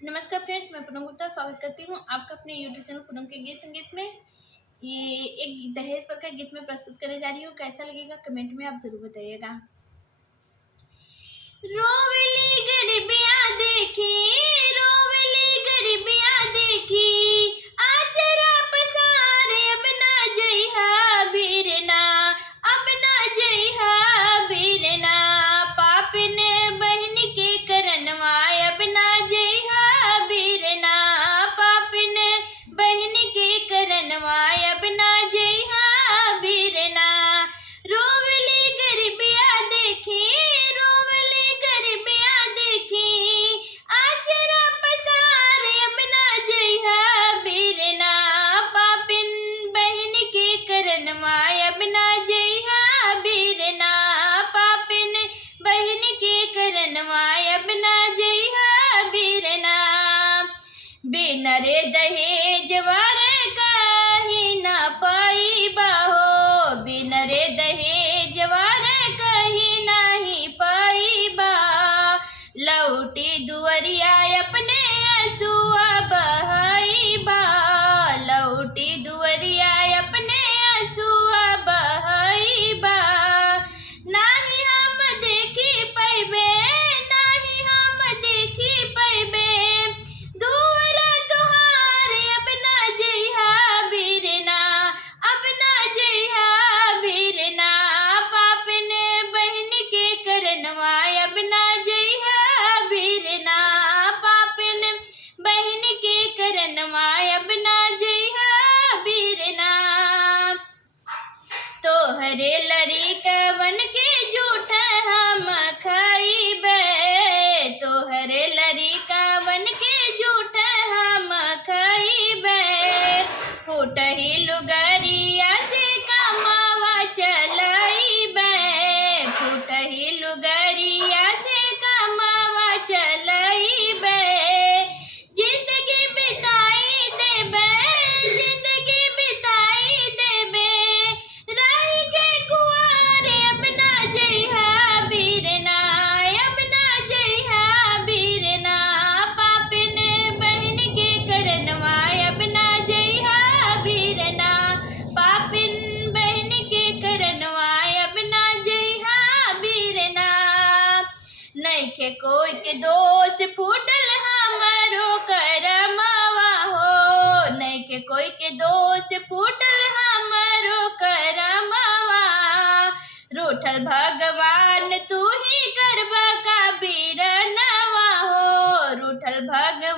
नमस्कार फ्रेंड्स, मैं पूनम गुप्ता स्वागत करती हूँ आपका अपने यूट्यूब चैनल पूनम के गीत संगीत में। ये एक दहेज पर का गीत में प्रस्तुत करने जा रही हूँ। कैसा लगेगा कमेंट में आप जरूर बताइएगा। रोवेली गरीबिया देखी, रोवेली गरीबिया देखी, आचरा पसारे अब ना जइहा बीरना, अब ना जइहा बीरना, पापिन बहन के करनवा अब ना जइहा बीरना, पापिन बहन के करनवा अब ना जइहा बीरना। रोवेली गरीबिया देखी, रोवेली गरीबिया देखी, आचरा पसारे अब ना जइहा बीरना, पापिन बहन के करनवा अब ना जइहा बीरना, पापिन बहन के करनवा अब ना जइहा बीरना। बिना रे दहेजवर कहीं ना पाइबा हो, बिना रे दहेजवर कहीं नहीं पाइबा, लौटी दुअरिया अपने आंसुआ बहाइबा, लौटी दुअरिया अपने आंसुआ बहाइबा। नाही हम देखी पैबे, नाही हम देखी पैबे, दुअरा तुहार अब ना जइहा बीरना, अब ना जइहा बीरना, पापिन बहन के करनवा अब ना जइहा बीरना, पापिन बहन के करनवा अब ना जइहा बीरना। तोहरे लड़िकवन के झूठ हम खाइबे, तोहरे लड़िकवन के झूठ हम खाइबे, फूटही लुगरिया से कमावा चलाइबे, फूटही लुगरिया से कमावा चलाइबे, जिंदगी बिताई देबे, जिंदगी बिताई देबे, रही के कुंवार अब ना जइहा बीरना, अब ना जइहा बीरना, पापिन बहन के करनवा अब ना जइहा बीरना, पापिन बहन के करनवा अब ना जइहा बीरना। नइखे कोई के दोष फूटल हमारो करमवा हो, नइखे कोई के दोष फूटल हमारो करमवा, रूठल भगवान तू ही करबा का बीरनवा हो, रूठल भगवान